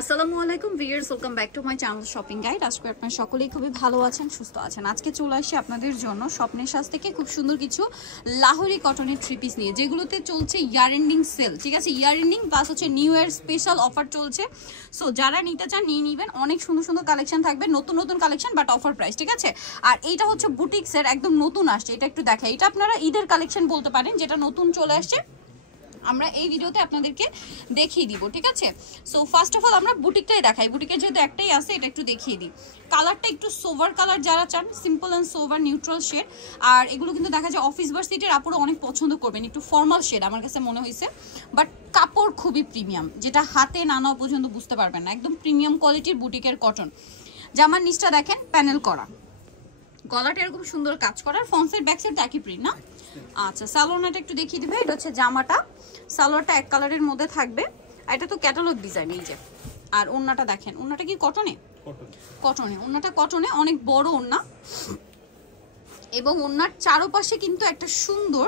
আসসালামু আলাইকুম viewers, welcome back to my channel shopping guide. আজকে আপনারা সকলেই খুবই ভালো আছেন, সুস্থ আছেন। আজকে চলে আসি আপনাদের জন্য স্বপ্নের সাজ থেকে খুব সুন্দর কিছু লাহোরি কটনের থ্রি পিস নিয়ে, যেগুলোতে চলছে ইয়ার এন্ডিং সেল। ঠিক আছে, ইয়ার এন্ডিং প্লাস হচ্ছে নিউ ইয়ার স্পেশাল অফার চলছে। সো যারা নিতে চান নিয়ে নেবেন, অনেক সুন্দর সুন্দর কালেকশন থাকবে, নতুন নতুন কালেকশন বাট অফার প্রাইস। ঠিক আছে, আর এইটা হচ্ছে বুটিক্সের একদম নতুন আসছে, এটা একটু দেখাই। এটা আপনারা ঈদের কালেকশন বলতে পারেন, যেটা নতুন চলে আসছে, আমরা এই ভিডিওতে আপনাদেরকে দেখিয়ে দিব। ঠিক আছে, সো ফার্স্ট অফ অল আমরা বুটিকটাই দেখাই। বুটিকের যেহেতু একটাই আছে, এটা একটু দেখিয়ে দিই। কালারটা একটু সোভার কালার, যারা চান simple and sober neutral shade. আর এগুলো কিন্তু দেখা যায় অফিস ভার্সিটির আপুরা অনেক পছন্দ করবেন, একটু ফর্মাল শেড আমার কাছে মনে হয়েছে। বাট কাপড় খুবই প্রিমিয়াম, যেটা হাতে না নেওয়া পর্যন্ত বুঝতে পারবেন না, একদম প্রিমিয়াম কোয়ালিটির বুটিকের কটন। জামার নিচটা দেখেন প্যানেল করা, গলাটা এরকম সুন্দর কাজ করা, ফ্রন্টের ব্যাক সাইড একই প্রিন্ট না। আচ্ছা, সালোয়ারটা একটু দেখিয়ে দিবে। এটা হচ্ছে জামাটা, সালোয়ারটা এক কালারের মধ্যে থাকবে। এটা তো ক্যাটালগ ডিজাইন, এই যে। আর ওন্নাটা দেখেন, ওন্নাটা কি কটনে? কটনে, ওন্নাটা কটনে, অনেক বড় ওন্না। এবং ওন্নার চারপাশে কিন্তু একটা সুন্দর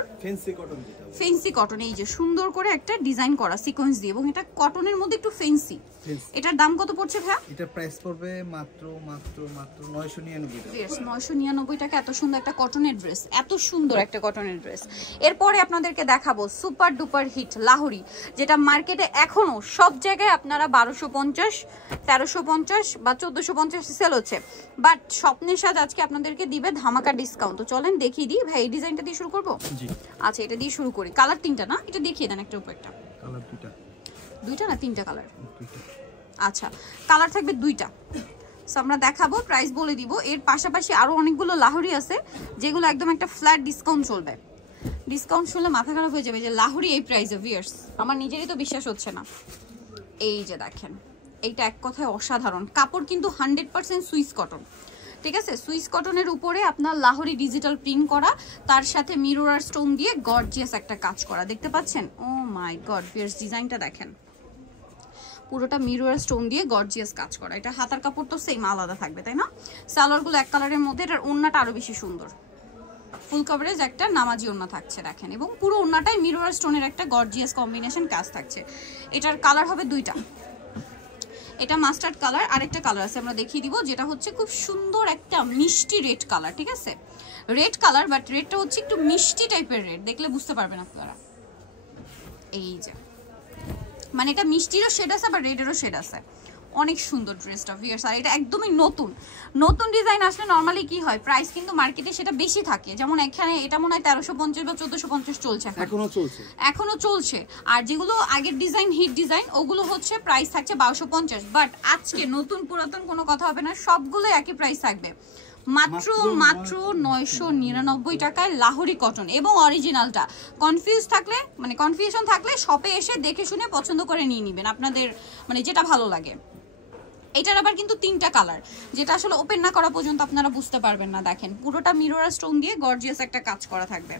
ফেন্সি কটন, এই যে সুন্দর করে একটা ডিজাইন করা সিকোয়েন্স দিয়ে, এবং এটা কটনের মধ্যে একটু ফেন্সি। এটার দাম কত পড়ছে ভাইয়া? এটা প্রাইস পড়বে মাত্র 999 টাকা। 999 টাকা। এত সুন্দর একটা কটনের ড্রেস, এত সুন্দর একটা কটনের ড্রেস। এরপরে আপনাদেরকে দেখাবো সুপার ডুপার হিট লাহোরি, যেটা মার্কেটে এখনো সব জায়গায় আপনারা 1250, 1350 বা 1450 সেল হচ্ছে। বাট স্বপ্নের সাজ আজকে আপনাদেরকে দিবে ধামাকা ডিসকাউন্ট। তো চলেন দেখিয়ে দিই। ভাই এই ডিজাইনটা দিয়ে শুরু করবো? জি আচ্ছা, এটা দিয়ে শুরু করি। কালার তিনটা না, এটা দেখিয়ে দেন একটা উপর একটা। কালার দুইটা না তিনটা কালার? আচ্ছা, কালার থাকবে দুইটা। সো আমরা দেখাবো, প্রাইস বলে দিব। এর পাশাপাশি আরো অনেকগুলো লাহোরি আছে, যেগুলো একদম একটা ফ্ল্যাট ডিসকাউন্ট চলবে। ডিসকাউন্ট শুনলে মাথা খারাপ হয়ে যাবে যে লাহোরি এই প্রাইসে। ভিউয়ার্স, আমার নিজেরই তো বিশ্বাস হচ্ছে না। এই যে দেখেন, এইটা এক কথায় অসাধারণ। কাপড় কিন্তু 100% সুইস কটন। ঠিক আছে, সুইস কটনের উপরে আপনার লাহোরি ডিজিটাল প্রিন্ট করা, তার সাথে মিরর আর স্টোন দিয়ে গর্জিয়াস একটা কাজ করা, দেখতে পাচ্ছেন? ও মাই গড ভিউয়ার্স, ডিজাইনটা দেখেন, পুরোটা মিরর আর স্টোন দিয়ে গর্জিয়াস কাজ করা। এটা হাতার কাপড় তো সেম আলাদা থাকবে, তাই না? সালোয়ারগুলো এক কালারের মধ্যে। এটার ওন্নাটা আরো বেশি সুন্দর, ফুল কভারেজ একটা নামাজি ওন্না থাকছে দেখেন, এবং পুরো ওন্নাটাই মিরর আর স্টোনের একটা গর্জিয়াস কম্বিনেশন কাজ থাকছে। এটার কালার হবে দুইটা, এটা মাস্টার্ড কালার, আরেকটা কালার আছে আমরা দেখিয়ে দিব, যেটা হচ্ছে খুব সুন্দর একটা মিষ্টি রেড কালার। ঠিক আছে, রেড কালার, বাট রেডটা হচ্ছে একটু মিষ্টি টাইপের রেড, দেখলে বুঝতে পারবেন আপনারা। এই যে, মানে এটা মিষ্টিরও শেড আছে আবার রেডেরও শেড আছে। অনেক সুন্দর ড্রেসটা ভিউয়ার্স। আর এটা একদমই নতুন, নতুন ডিজাইন আসলে নর্মালি কি হয়, প্রাইস কিন্তু মার্কেটে সেটা বেশি থাকে। যেমন এখানে এটা মনে হয় 1350 বা 1450 চলছে, এখনো চলছে। আর যেগুলো আগের ডিজাইন, হিট ডিজাইন, ওগুলো হচ্ছে প্রাইস থাকছে 1250। বাট আজকে নতুন পুরাতন কোনো কথা হবে না, সবগুলো একই প্রাইস থাকবে, মাত্র 999 টাকায় লাহোরি কটন এবং অরিজিনালটা। কনফিউশন থাকলে শপে এসে দেখে শুনে পছন্দ করে নিয়ে নেবেন, আপনাদের মানে যেটা ভালো লাগে। এটার আবার কিন্তু তিনটা কালার, যেটা আসলে ওপেন না করা পর্যন্ত আপনারা বুঝতে পারবেন না। দেখেন, পুরোটা মিরর আর স্টোন দিয়ে গর্জিয়াস একটা কাজ করা থাকবে।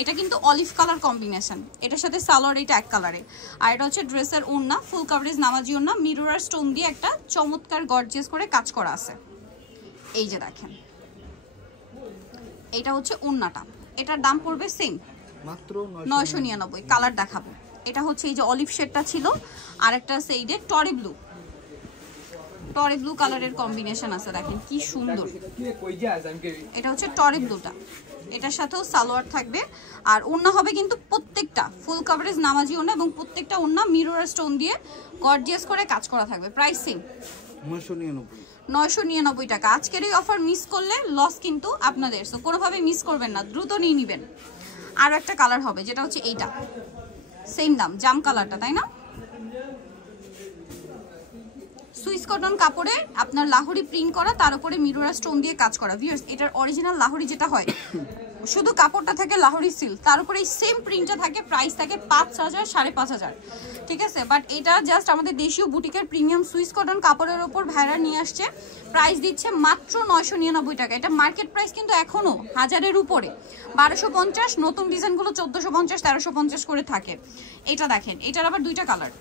এটা কিন্তু অলিভ কালার কম্বিনেশন, এটার সাথে সালোয়ার এটা এক কালারে। আর এটা হচ্ছে ড্রেসের ওড়না, ফুল কভারেজ নামাজি ওড়না, মিরর আর স্টোন দিয়ে একটা চমৎকার গর্জিয়াস করে কাজ করা আছে। এই যে দেখেন, এটা হচ্ছে ওড়নাটা। এটার দাম পড়বে সেম মাত্র 999। কালার দেখাবো, এটা হচ্ছে এই যে অলিভ শেডটা ছিল, আর একটা সেইডে টরি ব্লু কালারের কম্বিনেশন আছে, দেখেন কি সুন্দর। এটা হচ্ছে টরি ব্লুটা, এটার সাথেও সালোয়ার থাকবে। আর ওড়না হবে কিন্তু প্রত্যেকটা ফুল কভারেজ নামাজি ওড়না, এবং প্রত্যেকটা ওড়না মিরর আর স্টোন দিয়ে গর্জিয়াস করে কাজ করা থাকবে। প্রাইস সেম 999 টাকা। আজকের এই অফার মিস করলে লস কিন্তু আপনাদের, সো কোনোভাবে মিস করবেন না, দ্রুত নিয়ে নেবেন। আর একটা কালার হবে, যেটা হচ্ছে এইটা, সেম দাম, জাম কালারটা, তাই না? সুইস কটন কাপড়ে আপনার লাহোরি প্রিন্ট করা, তার উপরে মিরর আর স্টোন দিয়ে কাজ করা। ভিউয়ার্স, এটার অরিজিনাল লাহোরি যেটা হয়, শুধু কাপড়টা থাকে লাহোরি সিল্ক, তার উপরে এই সেম প্রিন্টটা থাকে, প্রাইস থাকে 5000, 5500। ঠিক আছে, বাট এটা জাস্ট আমাদের দেশীয় বুটিকের প্রিমিয়াম সুইস কটন কাপড়ের ওপর ভাইরা নিয়ে আসছে, প্রাইস দিচ্ছে মাত্র 999 টাকা। এটা মার্কেট প্রাইস কিন্তু এখনো 1000-এর উপরে, 1250, নতুন ডিজাইনগুলো 1450, 1350 করে থাকে। এটা দেখেন, এটার আবার দুইটা কালার,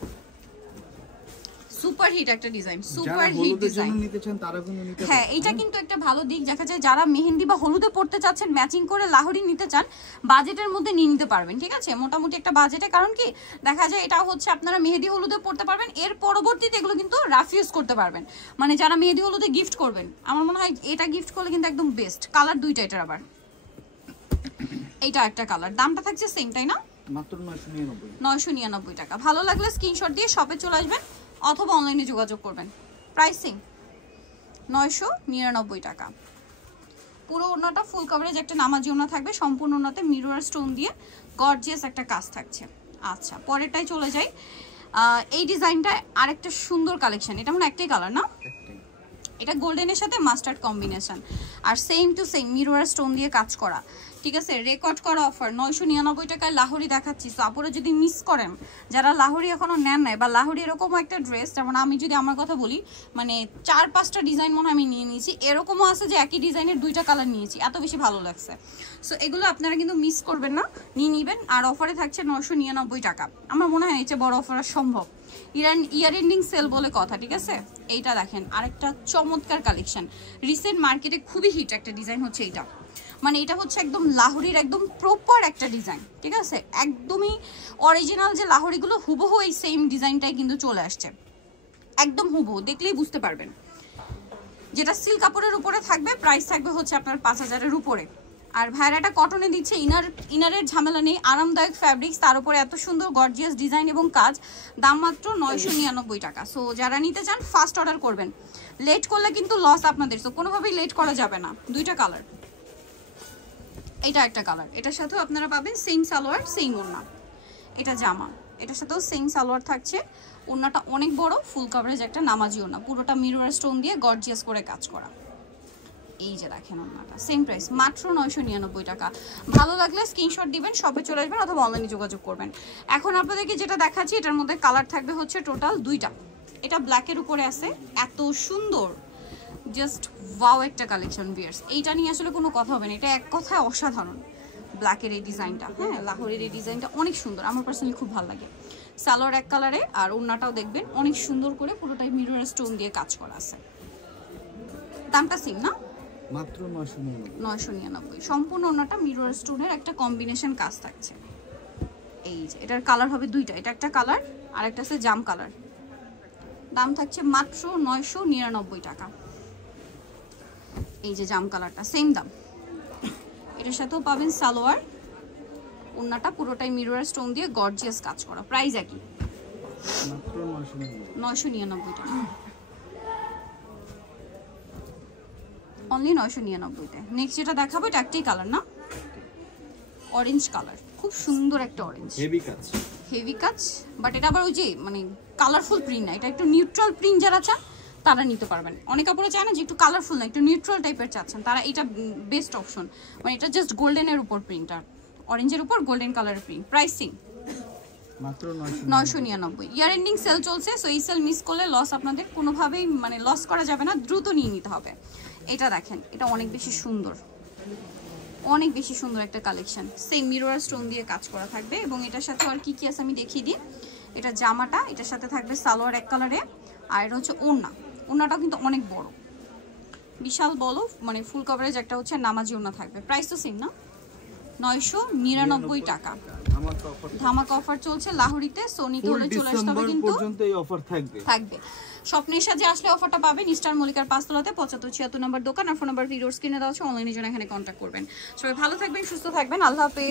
সুপার হিট একটা ডিজাইন, যারা সুপার হিট হলুদের ডিজাইন। জন্য নিতে চান তারা কিন্তু নিতে হ্যাঁ, পারেন। এটা কিন্তু একটা ভালো দিক, দেখা যায় যারা মেহেন্দি বা হলুদে পড়তে চাচ্ছেন, ম্যাচিং করে লাহোরি নিতে চান, বাজেটের মধ্যে নিয়ে নিতে পারবেন। ঠিক আছে, মোটামুটি একটা বাজেটে, কারণ কি দেখা যায় এটা হচ্ছে আপনারা মেহেদি হলুদে পড়তে পারবেন, এর পরবর্তীতে এগুলো কিন্তু রাফ ইউজ করতে পারবেন। মানে যারা মেহেদি হলুদে গিফট করবেন, আমার মনে হয় এটা গিফট করলে কিন্তু একদম বেস্ট। কালার দুইটা এটার, আবার এইটা একটা কালার, দামটা থাকছে সেম, তাই না? মাত্র 999। 999 টাকা। ভালো লাগলে স্ক্রিনশট দিয়ে শপে চলে আসবেন অথবা অনলাইনে যোগাযোগ করবেন। প্রাইসিং 999 টাকা। পুরো ওড়নাটা ফুল কভারেজ একটা নামাজি ওড়না থাকবে, সম্পূর্ণ ওড়নাতে মিরর স্টোন দিয়ে গর্জিয়াস একটা কাজ থাকছে। আচ্ছা, পরেরটাই চলে যাই। এই ডিজাইনটা আরেকটা সুন্দর কালেকশন, এটা মনে একটাই কালার না? এটা গোল্ডেনের সাথে মাস্টার্ড কম্বিনেশন, আর same to same mirror stone দিয়ে কাজ করা। ঠিক আছে, রেকর্ড করা অফার 999 টাকায় লাহোরি দেখাচ্ছি। সো আপনারা যদি মিস করেন, যারা লাহোরি এখনো নেন নাই, বা লাহোরি এরকম একটা ড্রেস, যেমন আমি যদি আমার কথা বলি, মানে 4-5টা ডিজাইন মনে হয় আমি নিয়ে নিয়েছি, এরকমও আছে যে একই ডিজাইনের 2টা কালার নিয়েছি, এত বেশি ভালো লাগছে। সো এগুলো আপনারা কিন্তু মিস করবেন না, নিয়ে নিবেন। আর অফারে থাকছে 999 টাকা। আমার মনে হয় এর বড় অফার সম্ভব, ইয়ার এন্ডিং সেল বলে কথা। ঠিক আছে, এইটা দেখেন আরেকটা চমৎকার কালেকশন, রিসেন্ট মার্কেটে খুবই হিট একটা ডিজাইন হচ্ছে এইটা। মানে এটা হচ্ছে একদম লাহোরির একদম প্রপার একটা ডিজাইন। ঠিক আছে, একদমই অরিজিনাল যে লাহোরিগুলো হুবহু এই সেম ডিজাইনটাই কিন্তু চলে আসছে, একদম হুবহু, দেখলেই বুঝতে পারবেন। যেটা সিল্ক কাপড়ের উপরে থাকবে, প্রাইস থাকবে হচ্ছে আপনার 5000-এর উপরে। আর ভাইরা এটা কটনে দিচ্ছে, ইনারের ঝামেলা নেই, আরামদায়ক ফ্যাব্রিক্স, তার উপরে এত সুন্দর গর্জিয়াস ডিজাইন এবং কাজ। দাম মাত্র 999 টাকা। সো যারা নিতে চান ফার্স্ট অর্ডার করবেন, লেট করলে কিন্তু লস আপনাদের। সো কোনোভাবেই লেট করা যাবে না। 2টা কালার, এটা একটা কালার, এটার সাথেও আপনারা পাবেন সেম সালোয়ার সেম ওড়না। এটা জামা, এটার সাথেও সেম সালোয়ার থাকছে। ওড়নাটা অনেক বড়, ফুল কভারেজ একটা নামাজি ওড়না, পুরোটা মিরর স্টোন দিয়ে গর্জিয়াস করে কাজ করা। এই যে দেখেন ওড়নাটা, সেম প্রাইস মাত্র 999 টাকা। ভালো লাগলে স্ক্রিনশট দিবেন, শপে চলে আসবেন অথবা অনলাইনে যোগাযোগ করবেন। এখন আপনাদেরকে যেটা দেখাচ্ছি, এটার মধ্যে কালার থাকবে হচ্ছে টোটাল 2টা। এটা ব্ল্যাকের উপরে আছে, এত সুন্দর, জাস্ট ওয়াও একটা কালেকশন ভিউয়ার্স। এইটা নিয়ে আসলে কোনো কথা হবে না, এটা এক কথায় অসাধারণ। ব্ল্যাকের এই ডিজাইনটা, হ্যাঁ লাহোরের এই ডিজাইনটা অনেক সুন্দর, আমার পার্সোনালি খুব ভালো লাগে। সালোয়ার এক কালারে, আর ওড়নাটাও দেখবেন অনেক সুন্দর করে পুরোটাই মিরর স্টোন দিয়ে কাজ করা আছে। দামটা সেম না? মাত্র 999। সম্পূর্ণ ওড়নাটা মিরর স্টোনের একটা কম্বিনেশন কাজ থাকছে। এই যে এটার কালার হবে 2টা, এটা একটা কালার আর একটা আছে জাম কালার। দাম থাকছে মাত্র 999 টাকা। এই যে জাম কালারটা সেম দাম। এটার সাথেও পাবেন সালোয়ার, ওড়নাটা পুরোটাই মিরর স্টোন দিয়ে গর্জিয়াস কাজ করা। প্রাইস একই, মাত্র 999 টাকা, অনলি 999-তে। নেক্সট যেটা দেখাবো, এটা একটাই কালার না, অরেঞ্জ কালার, খুব সুন্দর একটা অরেঞ্জ, হেভি কাজ। বাট এটা আবার ওই যে মানে কালারফুল প্রিন্ট না, এটা একটু নিউট্রাল প্রিন্ট যারা চান তারা নিতে পারবেন। অনেক কাপড়ে চায় না যে একটু কালারফুল না, একটু নিউট্রাল টাইপের চাচ্ছেন, তারা এটা বেস্ট অপশন। মানে এটা জাস্ট গোল্ডেনের উপর প্রিন্ট, আর অরেঞ্জের উপর গোল্ডেন কালারের প্রিন্ট। প্রাইসিং মাত্র 999। ইয়ার এন্ডিং সেল চলছে, সো এই সেল মিস করলে লস, আপনাদের কোনোভাবেই মানে লস করা যাবে না, দ্রুত নিয়ে নিতে হবে। এটা দেখেন, এটা অনেক বেশি সুন্দর, অনেক বেশি সুন্দর একটা কালেকশন, সেম মিরর স্টোন দিয়ে কাজ করা থাকবে। এবং এটার সাথে আর কি কি আছে আমি দেখিয়ে দিই। এটা জামাটা, এটার সাথে থাকবে সালোয়ার এক কালারে, আর এটা হচ্ছে ওড়না। ওড়নাটাও কিন্তু অনেক বড়, বিশাল বড়, মানে ফুল কভারেজ একটা হচ্ছে নামাজি ওড়না থাকবে। প্রাইস তো সেম না, 999 টাকা। ধামাকা অফার চলছে লাহোরিতে, সোনিতে হলে চলে আসতে হবে কিন্তু এই অফার থাকবে। স্বপ্নের সাথে আসলে অফারটা পাবেন স্টার মল্লিকার 5 তলাতে 7576 নম্বর দোকান, আর ফোন নাম্বার ভিডিওর স্ক্রিনে দেওয়া আছে, অনলাইনে জন্য এখানে কন্ট্যাক্ট করবেন। সবাই ভালো থাকবেন, সুস্থ থাকবেন, আল্লাহ হাফেজ।